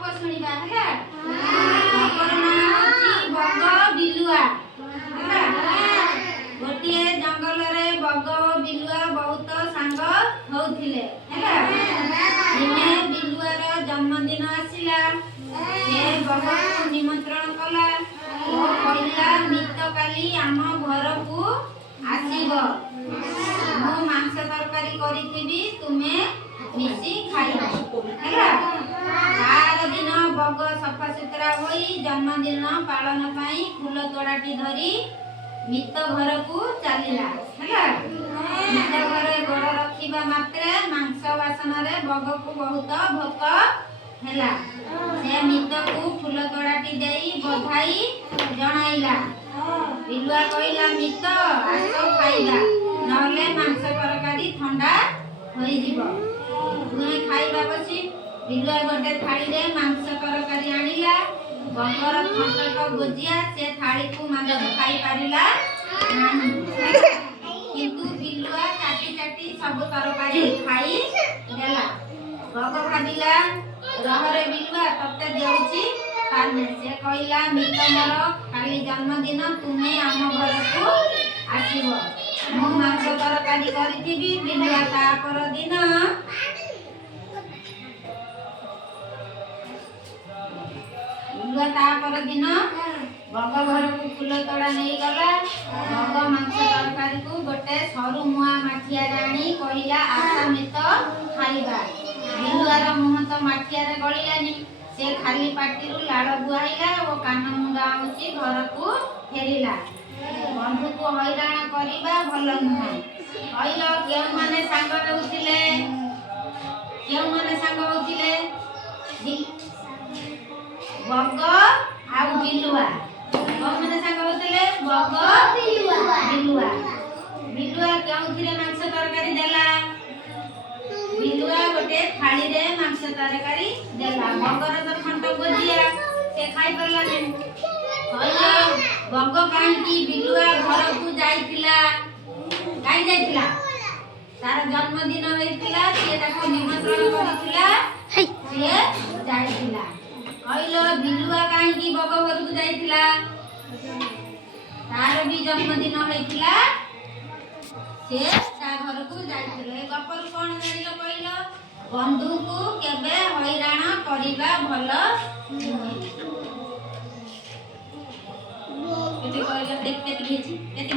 गप सुनिबा हैला। गपर नाम होची बग बिलुआ हैला। गोटिए जंगल रे बग और बिलुआ बहुत सांग होउथिले हैला। दिने बिलुआर जन्मदिन आसिला। से बग को निमंत्रण कला ओ कहला मित काली आम घर को आसीबो। मु मांस तरकारी करिथिबी तुमे मिसी खाइबो हैला। तार दिन बग सफा सुतरा होई जन्मदिन पालन पाई फूल तोड़ाटी धरी मित घर को चलिला हैला। मित घरे गोड़ रखिबा मात्रे मांस वासन रे बग को बहुत भोक हैला। से मित को फूल तोड़ाटी देई बधाई जणाइला। बिलुआ कहला मित आस खाइबा नहले मांस तरकारी ठंडा होई जिवो। तुमे खाइबा बसी बिलुआ गोटे थाली रे मांस तरकारी आनिला। बगर खंडक गोजिया से थाली को मांस खाई पारिला नाही। किंतु बिलुआ चाटी चाटी सब तरकारी खाई देला। बग भाबिला रहरे बिलुआ तते देउची खाने। से कहला मित मोर काली जन्मदिन तुमे आम घर को आसीबो। मु मांस तरकारी करिथिबी। बिलुआ ता पर दिन बग घर को फूल तोड़ा नहीं गला। बग मांस तरकारी को गोटे सरू मुआ माठिया राणी कहला आशा मित खाइबा। बिलुआर मुह तो माठिया रे गलिलानी। से खाली पाटी लाड़ बुआइला और कान मुंडा आउची घर को फेरिला। बंधु को हैरान करिबा भल नुह। कहल केउ माने सांग होउथिले बग आउ बिलुआ। कोन माने सांग होउथिले बग बिलुआ। बिलुआ केउथिरे मांस तरकारी देला। बिलुआ गोटे थाली रे मांस तरकारी देला। बगर तो खंड गोजिया से खाई परला नहीं। कहल बग काईकी बिलुआ घर को जाइतिला। काई जाइतिला तार जन्मदिन होइतिला। से ताको निमंत्रण करितिला। से जाइतिला। कहल बिलुआ काईकी बग घर को जाइतिला। तार भी जन्मदिन होइतिला। से ता घर को जाइतिले। गपर कोन जानिलो कहल बंधु को केबे हैरान करिबा भल नुहे। एते कहल देखते लिखिछि एते